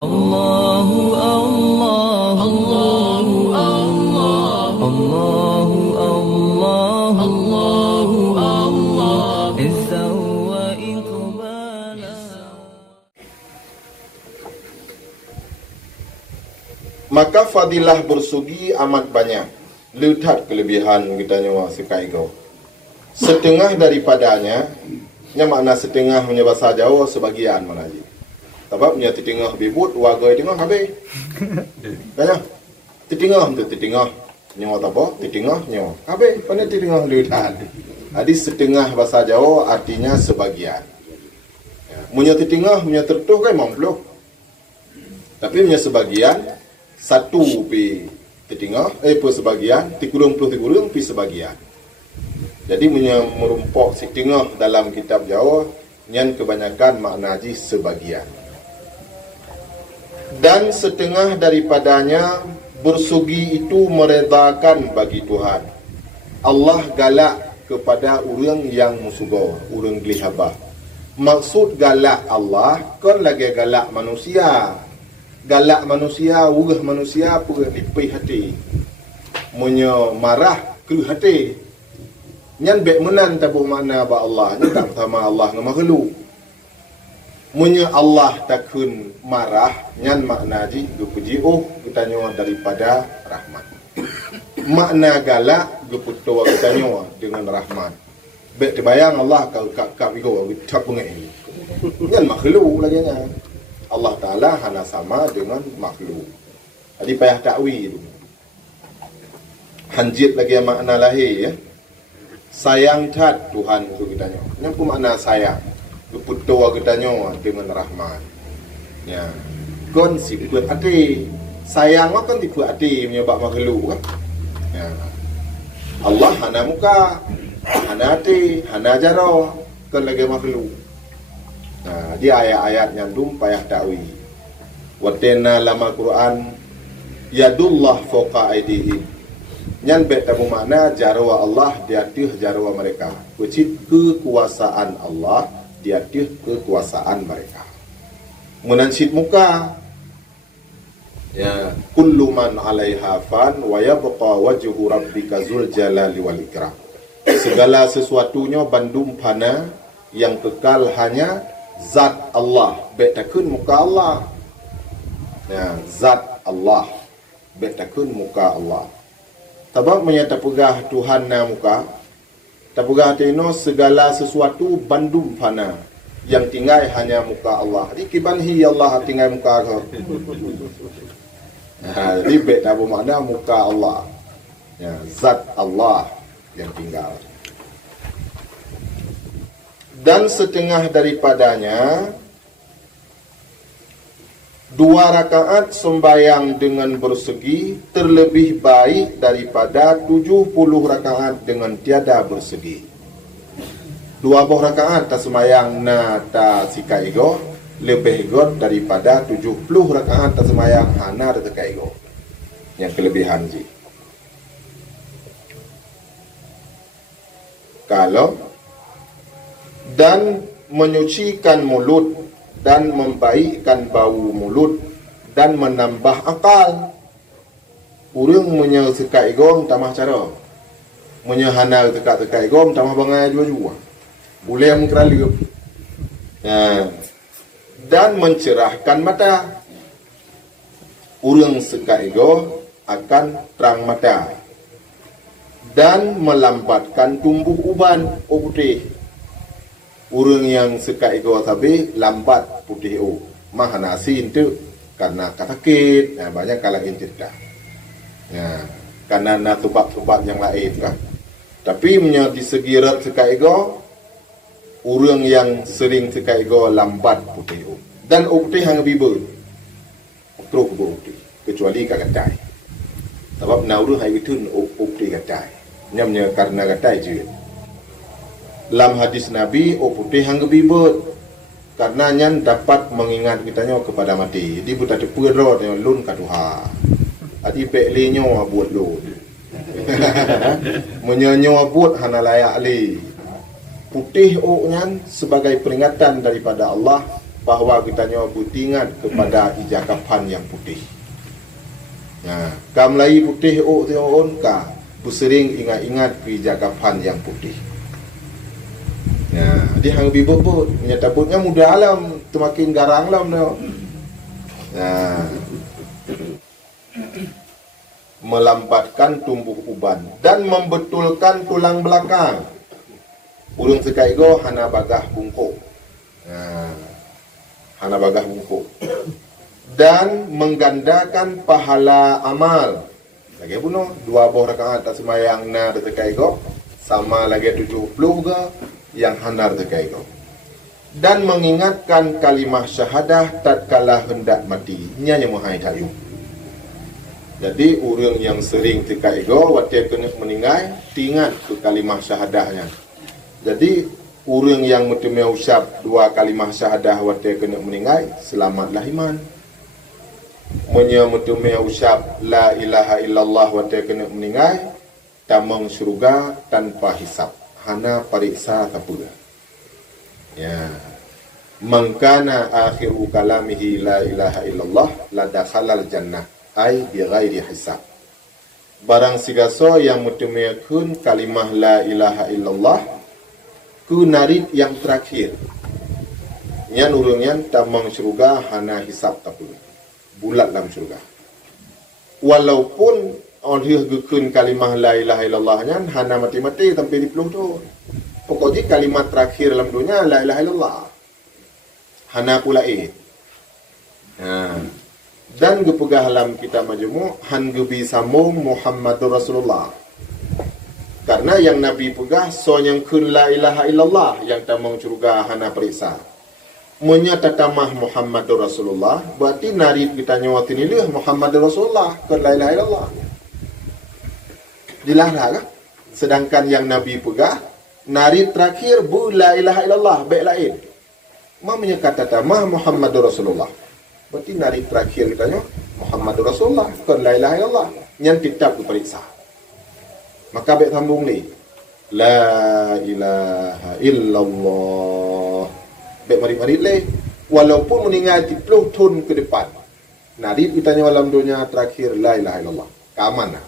Allahu Allah, Allahu Allah, Allahu Allah, Allahu Allah, Izza wa iqbala. Maka fadilah bersugi amat banyak. Letak kelebihan kita nyawa sekai kau. Setengah daripadanya, yang makna setengah punya bahasa Jawa sebagian mana je. Sebab punya tengah bibut, warga tengah habis. Tanya, tengah tu tengah nyawa tak apa, tengah nyawa habis. Mana tengah letak. Jadi setengah bahasa Jawa artinya sebagian. Punya tengah, punya tertuh kan mampu. Tapi punya sebagian satu pi tengah, per sebagian, tikurung pi sebagian. Jadi merumpok setengah dalam kitab Jawa, yang kebanyakan makna ji sebagian. Dan setengah daripadanya bersugi itu meredakan bagi Tuhan. Allah galak kepada orang yang musugo, orang gelihabah. Maksud galak Allah, kan lagi galak manusia. Galak manusia, urah manusia pun dipih hati. Munya marah ke hati. Nyan bek menan tabu makna ba Allah, nyan tak sama Allah dengan makhluk. Munya Allah takun marah, nyan makna ji gepuji kita nyawa daripada rahmat. Makna galak geputua kita nyawa dengan rahmat. Bek terbayang Allah kau kap igo tak pengai. Nyan makhluk lagi nya. Allah Ta'ala hanya sama dengan makhluk. Jadi payah takwil. Hanjit lagi makna lahir ya. Sayang cat Tuhan itu kita nyawa. Yang pun makna sayang. Keputua kita nyawa dengan rahmat. Ya. Kon sifat hati. Sayang kan tipu hati menyebab makhluk kan. Ya. Allah hana muka, hana hati, hana jara. Kan lagi makhluk. Nah, dia ayat-ayat yang payah takwil. Watena lama Quran yadullah fawqa aydihim. Nyan bet tabu makna jarwa Allah di atas jarwa mereka. Kecil kekuasaan Allah di atas kekuasaan mereka. Menansit muka ya kullu man 'alaiha fan wa yabqa wajhu rabbika zul jalali wal ikram. Segala sesuatunya bandum fana, yang kekal hanya zat Allah. Bet takun muka Allah. Ya, zat Allah. Bet takun muka Allah. Sebab menyata pegah Tuhan na muka. Tak pegah tino segala sesuatu bandum fana. Yang tinggal hanya muka Allah. Jadi kibanhi Allah tinggal muka kau. Jadi bet tak bermakna muka Allah. Ya, zat Allah yang tinggal. Dan setengah daripadanya 2 rakaat sembahyang dengan bersegi terlebih baik daripada 70 rakaat dengan tiada bersegi. 20 rakaat tak sembahyang na tak sikai ego lebih god daripada 70 rakaat tak sembahyang hana tak sikai ego. Yang kelebihan ji. Kalau dan menyucikan mulut dan membaikkan bau mulut dan menambah akal. Urang punya sekat igong tamah cara. Punya hana tekat-tekat igong tamah bangai jua-jua. Boleh mengkerali. Ya. Dan mencerahkan mata. Urang sekat igong akan terang mata. Dan melambatkan tumbuh uban putih. Orang yang sekat ego sabi lambat putih mah nasi itu karena katakit, ya, banyak kalagin cerita. Ya, karena nak sebab-sebab yang lain kan. Tapi di segi rat sekat ego, orang yang sering sekat ego lambat putih dan putih hang biber. Teruk putih kecuali kagatai. Sebab nauru hai bitun putih gatai. Nyamnya karena gatai je. Dalam hadis Nabi, putih hang bibut. Karena nyan dapat mengingat kitanya kepada mati. Jadi buta tepur roh yang lun katuha. Adi peklinyo buat lun. Menyanyo buat hana layak li. Putih nyan sebagai peringatan daripada Allah bahawa kita nyawa butingan kepada ijakapan yang putih. Ya, ka Melayu putih on ka bersering ingat-ingat ke ijakapan yang putih. Ya, dia hang bibut menyebutnya mudah alam semakin garang lam no. Ya. Melambatkan tumbuh uban dan membetulkan tulang belakang. Urang sekai go hana bagah bungkuk. Hana bagah bungkuk. Dan menggandakan pahala amal. Lagi bunuh 2 buah rakaat tak sembahyang na sekai go sama lagi 70 ke yang hana sekai go. Dan mengingatkan kalimah syahadah tatkala hendak mati. Nya yang mohai kayu. Jadi orang yang sering tika ego waktu kena meninggal ingat ke kalimah syahadahnya. Jadi orang yang mutimnya ucap 2 kalimah syahadah waktu kena meninggal selamatlah iman. Munya mutimnya ucap la ilaha illallah waktu kena meninggal tamang syurga tanpa hisab. Hana pariksa tapula. Ya. Mangkana akhiru kalamihi la ilaha illallah la dakhalal jannah. Ai bi ghairi hisab. Barang sigaso yang mutumiakun kalimah la ilaha illallah ku narid yang terakhir. Nyan urungnya tamang syurga hana hisab tapul. Bulat dalam syurga. Walaupun oleh gukun kalimah la ilaha illallah nyan hana mati-mati sampai di peluh tu. Pokoknya kalimat terakhir dalam dunia la ilaha illallah. Hana pula dan gepegah dalam kitab majmu' han gebi samung Muhammadur Rasulullah. Karena yang Nabi pegah so yang kun la ilaha illallah yang tamang syurga hana periksa. Menyata tamah Muhammadur Rasulullah berarti narid kita nyawa tinilih Muhammadur Rasulullah kun la ilaha illallah. Dilarang kan? Sedangkan yang Nabi pegah narid terakhir bu la ilaha illallah baik lain. Mamanya kata tamah Muhammadur Rasulullah. Berarti narik terakhir kita Muhammadur Rasulullah bukan la ilaha illallah yang tetap diperiksa. Maka baik sambung ni la ilaha illallah. Baik mari-mari leh walaupun meninggal 10 tahun ke depan. Narik kita dalam dunia terakhir la ilaha illallah. Keaman lah.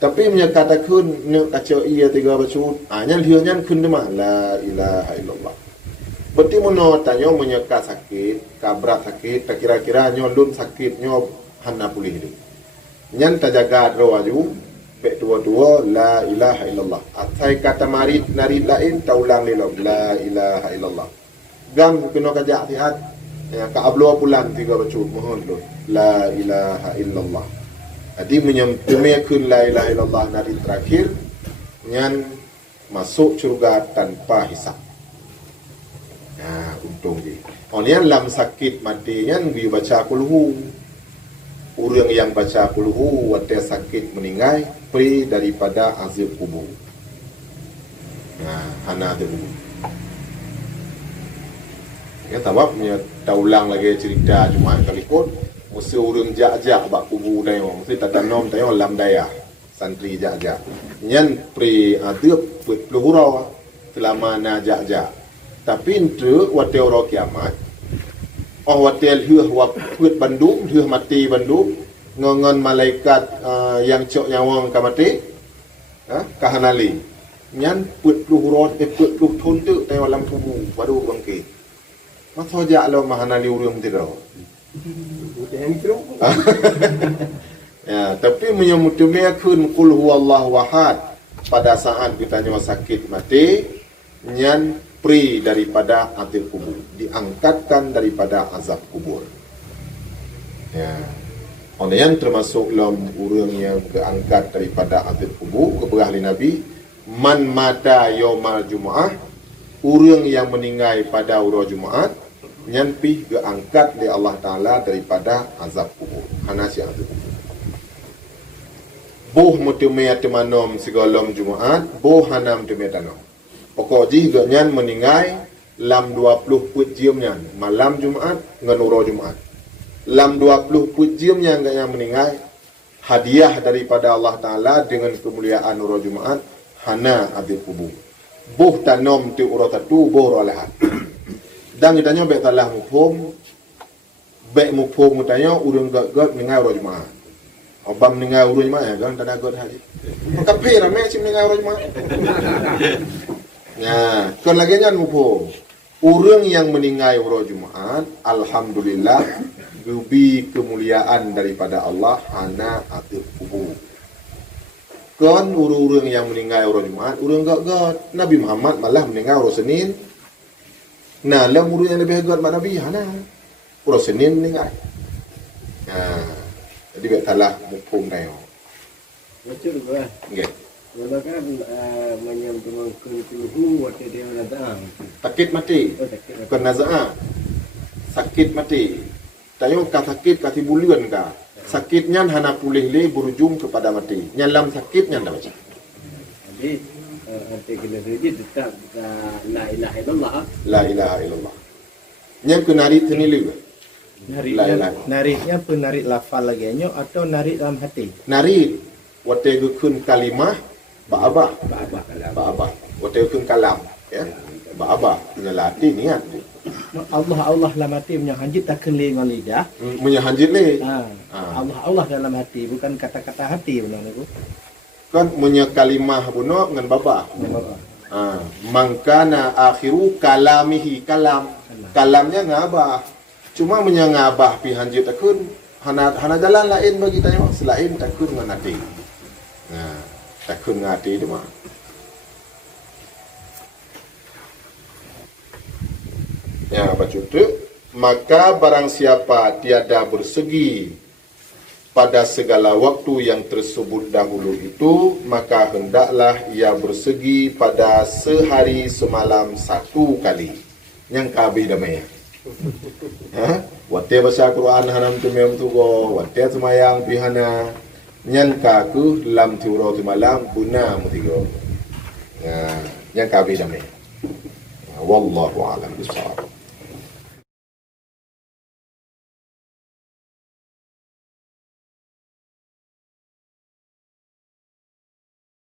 Tapi menyatakan nak kaca ia 3 bacut. Nyan dia nyan kun demah la ilaha illallah. Berarti mana tanya menyeka sakit, kabrak sakit, tak kira-kira nyolun sakit nyob hana pulih ni. Nyan terjaga doa ju, bek dua-dua la ilaha illallah. Atai kata marid narid lain taulang lelom la ilaha illallah. Gam kena kajak sihat, ka ablo pulang 3 bacut mohon lu la ilaha illallah. Jadi menyempurnakan la ilaha illallah narid terakhir, nyan masuk syurga tanpa hisab. Untung dia. Orang yang sakit mati yang dia baca kulhu. Orang yang baca kulhu waktu sakit meninggal pri daripada azab kubur. Hana tu. Ya tabapnya taulang lagi cerita cuma kali kot. Mesti orang jak-jak bak kubur tengok. Mesti tatanom tengok lam daya. Santri jak-jak. Nyan pri azab pelurau selama na jak-jak. Tapi itu waktu orang kiamat. Waktu hiuh waput bandung, hiuh mati bandung, ngongon malaikat yang cok nyawang ka mati, kahanali. Nyan put pluh put pluh thun tu tengok dalam tubuh baru bangkit. Masa jak lo mahanali urang tidak. Ya, tapi menyamutumiakun qul huwallahu ahad pada saat kita nyawa sakit mati, nyan pri daripada azab kubur, diangkatkan daripada azab kubur. Ya. Orang yang termasuk dalam orang yang keangkat daripada azab kubur, kepada ahli Nabi, man mata yaumal Jumaah, orang yang meninggal pada hari Jumaat, nyampi keangkat oleh Allah Taala daripada azab kubur. Hanasi azab kubur. Boh mutumaya temanom segalom Jumaat, boh hanam tumetanam. Pokok jika nyan meninggal lam 20 put jam nyan malam Jumaat ngan uro Jumaat. Lam 20 put jam nyan yang meninggal hadiah daripada Allah Taala dengan kemuliaan uro Jumaat hana azab kubur. Boh tanom tu uro tatu boh uro lahat. Dan kita tanya baik talah mufhum. Baik mufhum tanya urang gak mendengar orang Jumaat. Obam mendengar orang Jumaat kan tak ada gak haji. Maka pe ramai si mendengar orang Jumaat. Ya, kan lagi nyan mufhum. Orang yang meninggal orang Jumaat, alhamdulillah, lebih kemuliaan daripada Allah hana atur kubur. Kan orang-orang yang meninggal orang Jumaat, orang gak Nabi Muhammad malah meninggal orang Senin. Nah, lah orang yang lebih gak Nabi hana orang Senin meninggal. Jadi tak salah mufhum dah. Betul ke? Nggih. Kalau kan menyambung kuhu waktu dia datang. Sakit mati. Bukan naza'ah. Sakit mati. Tayo ka sakit ka tibulian ka. Sakitnya hana pulih le berujung kepada mati. Nyalam sakitnya dah macam. Jadi nanti kena jadi tetap la ilaha illallah. La ilaha illallah. Yang kenari tenilu. Nariknya pun narik lafal lagi atau narik dalam hati? Nari wate gukun kalimah ba'abah. Ba'abah. Wate gukun kalam, ya. Ba'abah punya latih niat. Allah dalam hati punya hanjit tak keli dengan lidah. Punya hanjit le. Allah dalam hati, bukan kata-kata hati benar itu. Kan punya kalimah buno dengan babah. Mangkana akhiru kalamihi kalam. Kalamnya ngabah. Cuma menyangabah pi hanjit takun hana jalan lain bagi tanya selain takun dengan hati. Nah, takun dengan hati itu mah. Ya, baca tu, maka barang siapa tiada bersegi pada segala waktu yang tersebut dahulu itu, maka hendaklah ia bersegi pada sehari semalam 1 kali. Yang kabeh damai. Wate baca Quran hanam tu mem tu go, wate semayang pihana nyan ka ku lam tiuro tu malam guna mutigo. Yang kabeh damai. Wallahu a'lam bishawab.